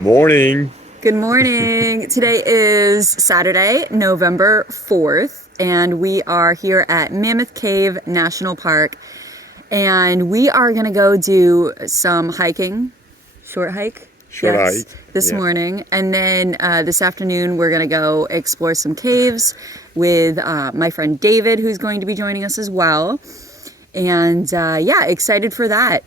Morning. Good morning. Today is Saturday, November 4th, and we are here at Mammoth Cave National Park. And we are going to go do some hiking, short hike, Short yes, hike. this Yeah. morning. And then this afternoon, we're going to go explore some caves with my friend David, who's going to be joining us as well. And yeah, excited for that.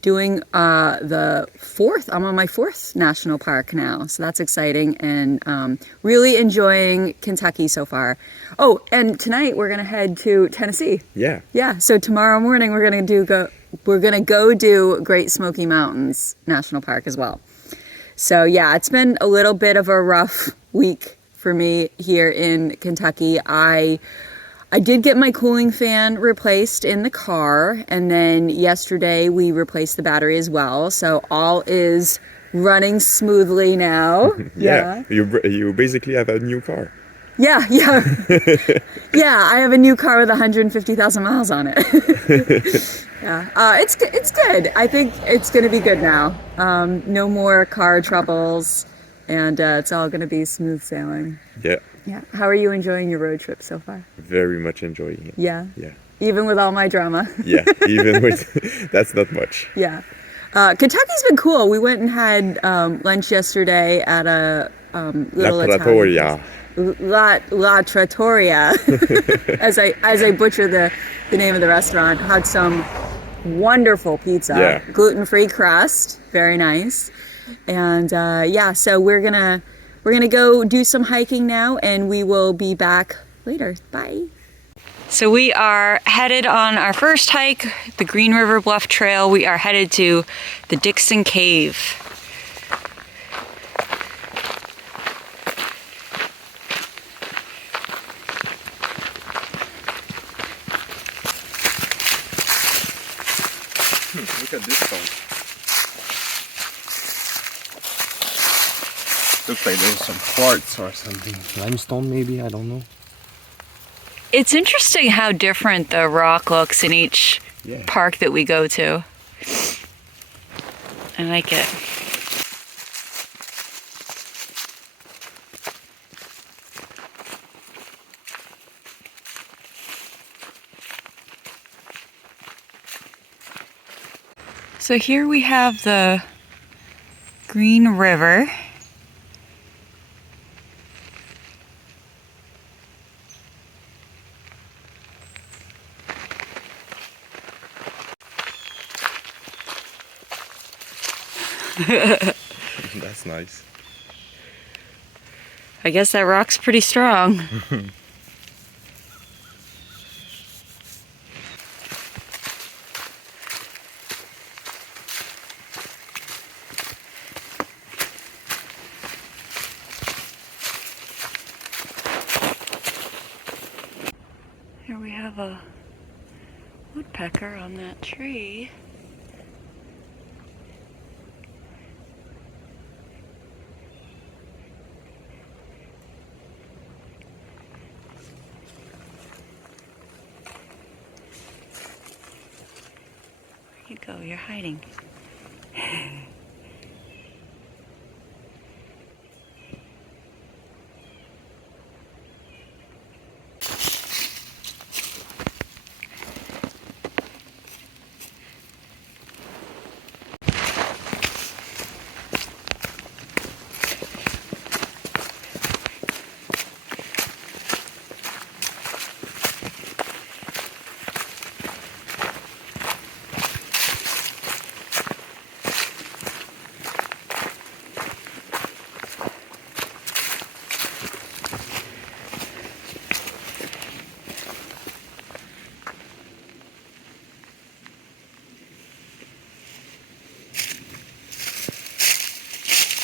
Doing the fourth, I'm on my fourth national park now, so that's exciting, and really enjoying Kentucky so far. Oh, and tonight we're gonna head to Tennessee. Yeah. Yeah, so tomorrow morning we're gonna go do Great Smoky Mountains National Park as well. So yeah, it's been a little bit of a rough week for me here in Kentucky. I did get my cooling fan replaced in the car, and then yesterday we replaced the battery as well. So all is running smoothly now. Yeah. Yeah. You basically have a new car. Yeah, yeah. Yeah, I have a new car with 150,000 miles on it. Yeah. It's good. I think it's going to be good now. No more car troubles, and it's all going to be smooth sailing. Yeah. Yeah. How are you enjoying your road trip so far? Very much enjoying it. Yeah. Yeah. Even with all my drama. Yeah. Even with that's not much. Yeah. Kentucky's been cool. We went and had lunch yesterday at a La little Italian Trattoria. place. La Trattoria, as I butcher the name of the restaurant. Had some wonderful pizza, Yeah. gluten-free crust, very nice. And yeah, so we're gonna go do some hiking now, and we will be back later. Bye. So we are headed on our first hike, the Green River Bluff Trail. We are headed to the Dixon Cave. Look at this stone. Looks like there's some quartz or something. Limestone maybe, I don't know. It's interesting how different the rock looks in each park that we go to. I like it. So here we have the Green River. That's nice. I guess that rock's pretty strong. Here we have a woodpecker on that tree. Where you go? You're hiding.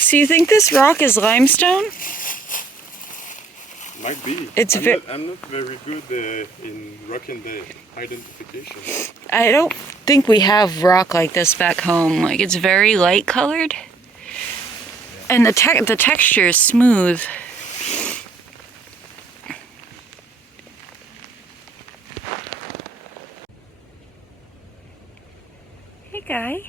So you think this rock is limestone? Might be. It's I'm not very good in rock identification. I don't think we have rock like this back home. Like, it's very light colored, and the texture is smooth. Hey, guy.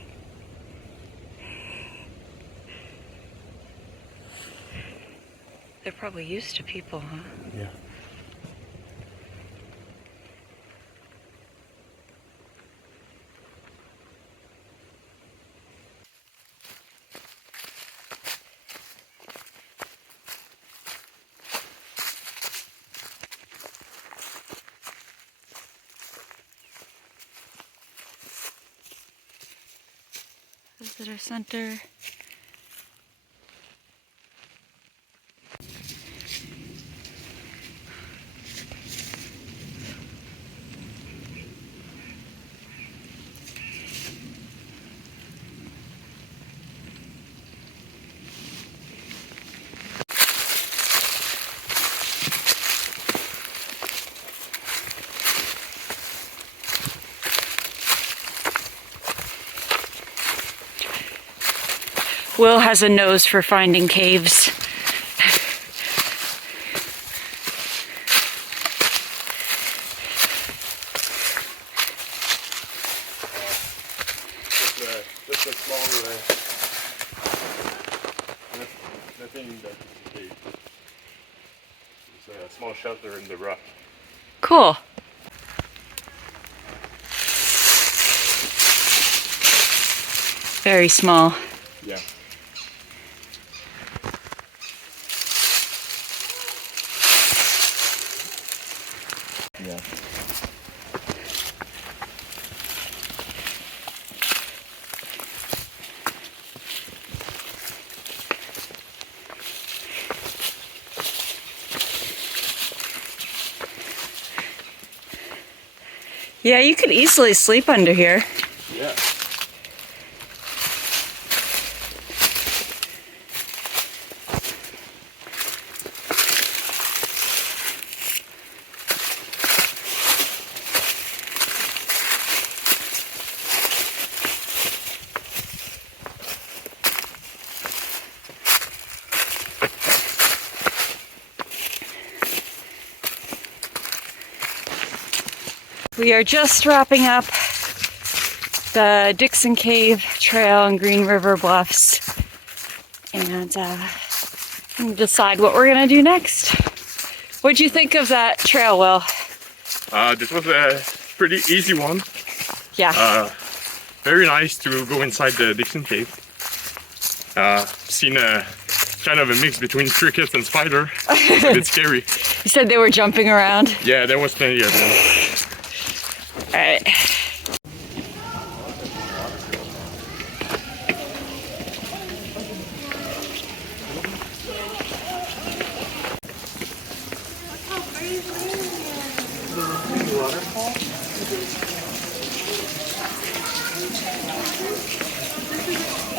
they're probably used to people, huh? Yeah. Visitor center. Will has a nose for finding caves. Just a small, nothing that big. It's a small shelter in the rock. Cool. Very small. Yeah. Yeah. Yeah, you could easily sleep under here. Yeah. We are just wrapping up the Dixon Cave Trail and Green River Bluffs, and we'll decide what we're gonna do next. What'd you think of that trail, Will? This was a pretty easy one. Yeah. Very nice to go inside the Dixon Cave. Seen a kind of a mix between crickets and spider. It's a bit scary. You said they were jumping around. Yeah, there was plenty of them. All right.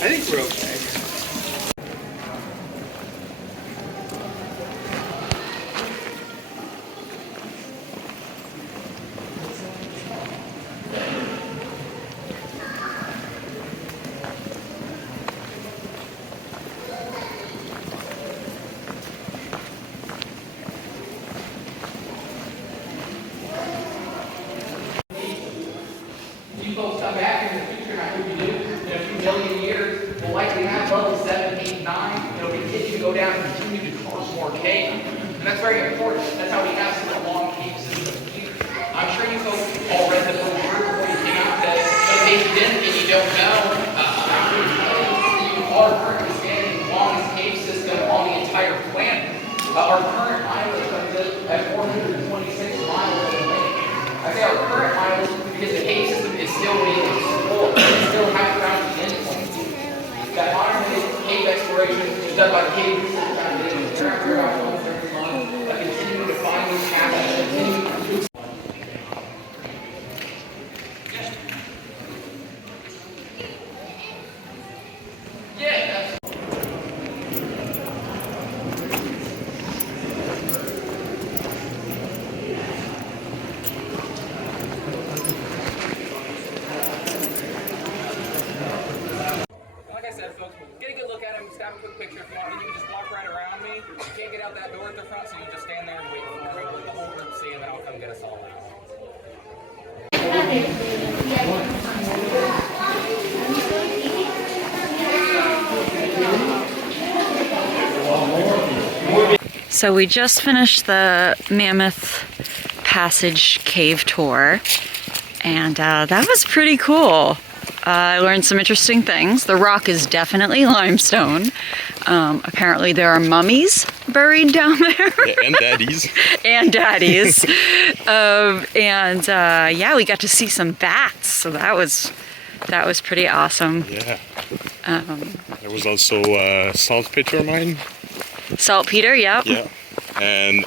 I think we're okay. You folks come back in the future, and I hope you do, in a few million years, we'll likely have level 7, 8, 9. It'll continue to go down and continue to cause more cave. And that's very important. That's how we have such a long cave system here. I'm sure you folks all read the book before you came out today, but in case you didn't and you don't know, I'm here to tell you, you are currently standing in the longest cave system on the entire planet. Our current mileage comes in at 426 miles in length. I say our current mileage because the cave system is still being explored. It still has around the endpoint. That modern cave exploration is done by the Cave Research Foundation. They're after about once every month, continuing to find those caches, continuing to yeah, that's like I said, folks, get a good look at him, snap a quick picture if you want, then you can just walk right around me. You can't get out that door at the front, so you just stand there and wait for me. Let the whole group see, and then I'll come get us all out. So we just finished the Mammoth Passage cave tour, and that was pretty cool. I learned some interesting things. The rock is definitely limestone. Apparently there are mummies buried down there. Yeah, and daddies. And daddies. Yeah, we got to see some bats, so that was pretty awesome. Yeah. There was also a saltpeter mine. Saltpeter, yep. Yeah. And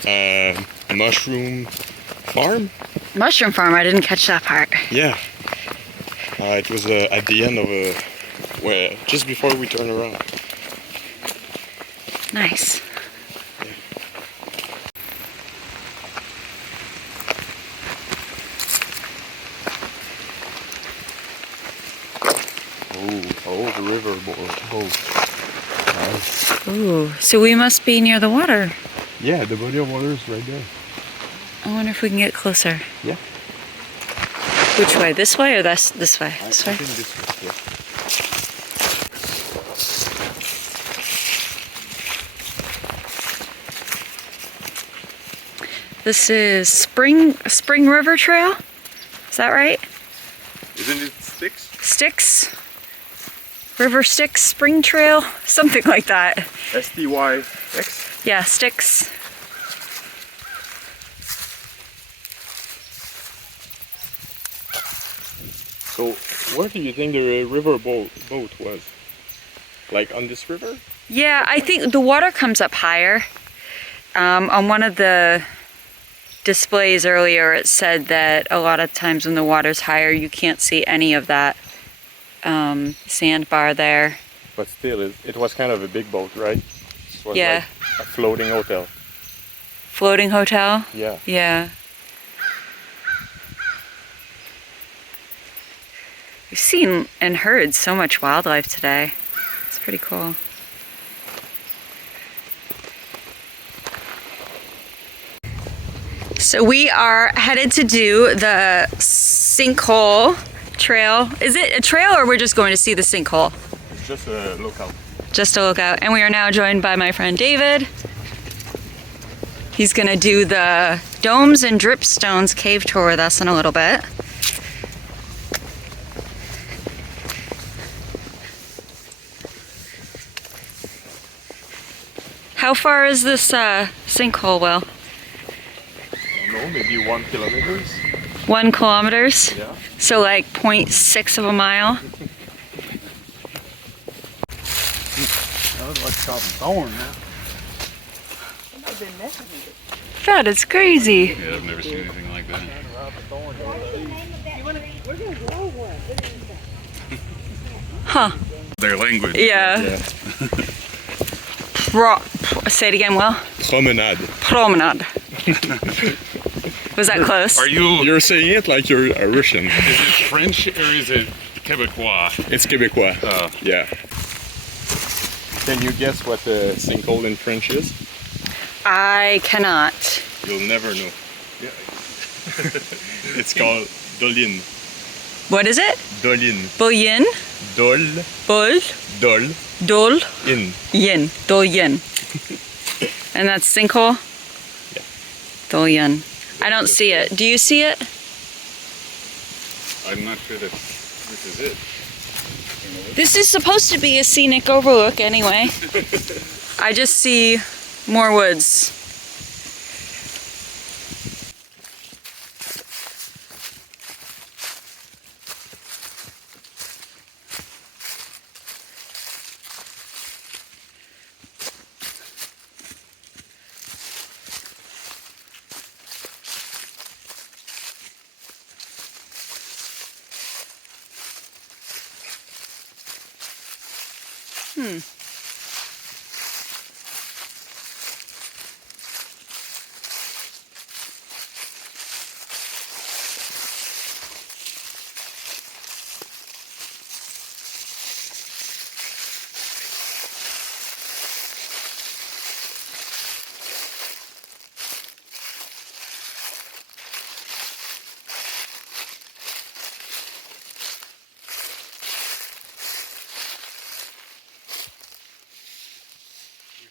mushroom farm. Mushroom farm, I didn't catch that part. Yeah. It was at the end of well, just before we turn around. Nice. Oh, the river boat. Nice. Ooh, so we must be near the water. Yeah, the body of water is right there. I wonder if we can get closer. Yeah. Which way? This way or this way? I This way? think this way. Yeah. This is Spring River Trail. Is that right? Isn't it Styx? Styx? River Styx Spring Trail? Something like that. STYX? Yeah, Styx. So, where do you think the river boat was? Like on this river? Yeah, I think the water comes up higher. On one of the displays earlier, it said that a lot of times when the water's higher, you can't see any of that sandbar there. But still, it was kind of a big boat, right? It was Yeah. like a floating hotel. Floating hotel? Yeah. Yeah. We've seen and heard so much wildlife today. It's pretty cool. So we are headed to do the sinkhole trail. Is it a trail or we're just going to see the sinkhole? It's just a lookout. Just to look out. And we are now joined by my friend David. He's gonna do the Domes and Dripstones cave tour with us in a little bit. How far is this sinkhole, Will? I don't know, maybe 1 kilometer. 1 kilometers? Yeah. So like 0.6 of a mile? That was like chopping thorn now. That is crazy. Yeah, I've never seen anything like that. Huh. Their language. Yeah. Say it again, Will. Promenade. Promenade. Was that close? Are you? You're saying it like you're a Russian. Is it French or is it Quebecois? It's Quebecois. Oh. Yeah. Can you guess what the sinkhole in French is? I cannot. You'll never know. Yeah. It's called Dolin. What is it? Dolin. Bullion? Dol. Bull? Dol. Dol? In. Yin. Dol yin. And that's sinkhole? Yeah. Dol yin. I don't see it. Do you see it? I'm not sure that this is it. This is supposed to be a scenic overlook anyway. I just see more woods.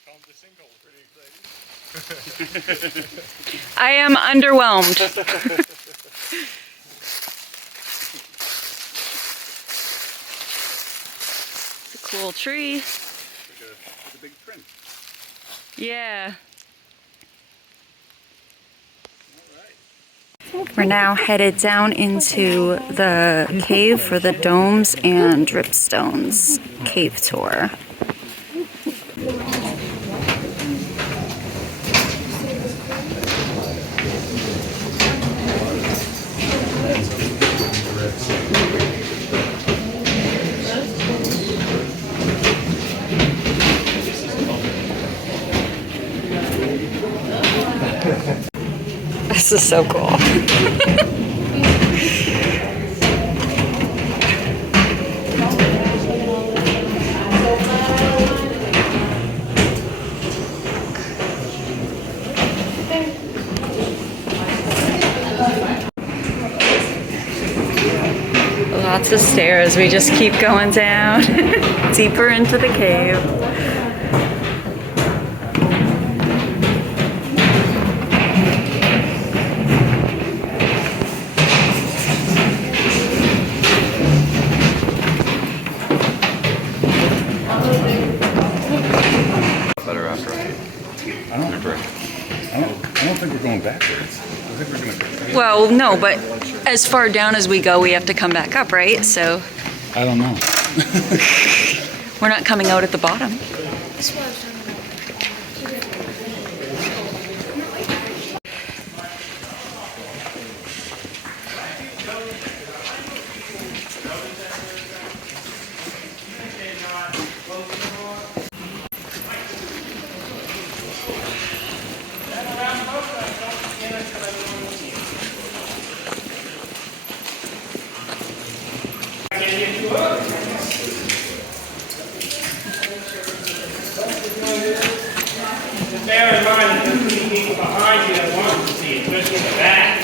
found the sinkhole. Pretty exciting. I am underwhelmed. It's a cool tree. Like a big print. Yeah. All right. We're now headed down into the cave for the domes and dripstones cave tour. This is so cool. Lots of stairs. We just keep going down deeper into the cave. Better after I I don't think we're going backwards. I think we're gonna. Well, no, but as far down as we go, we have to come back up, right? So I don't know. we're not coming out at the bottom. Bear in mind that there's many people behind you that want to see, especially in the back.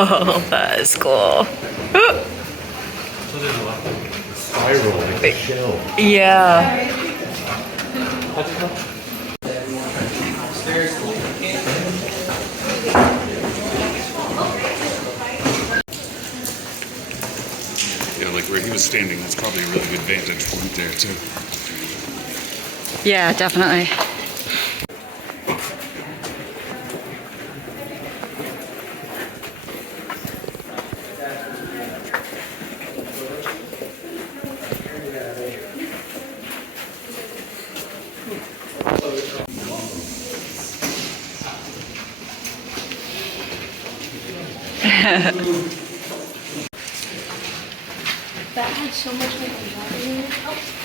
Oh, that is cool. Spiral, like a shell. Yeah. Yeah, like where he was standing, that's probably a really good vantage point there too. Yeah, definitely. That had so much like water in it.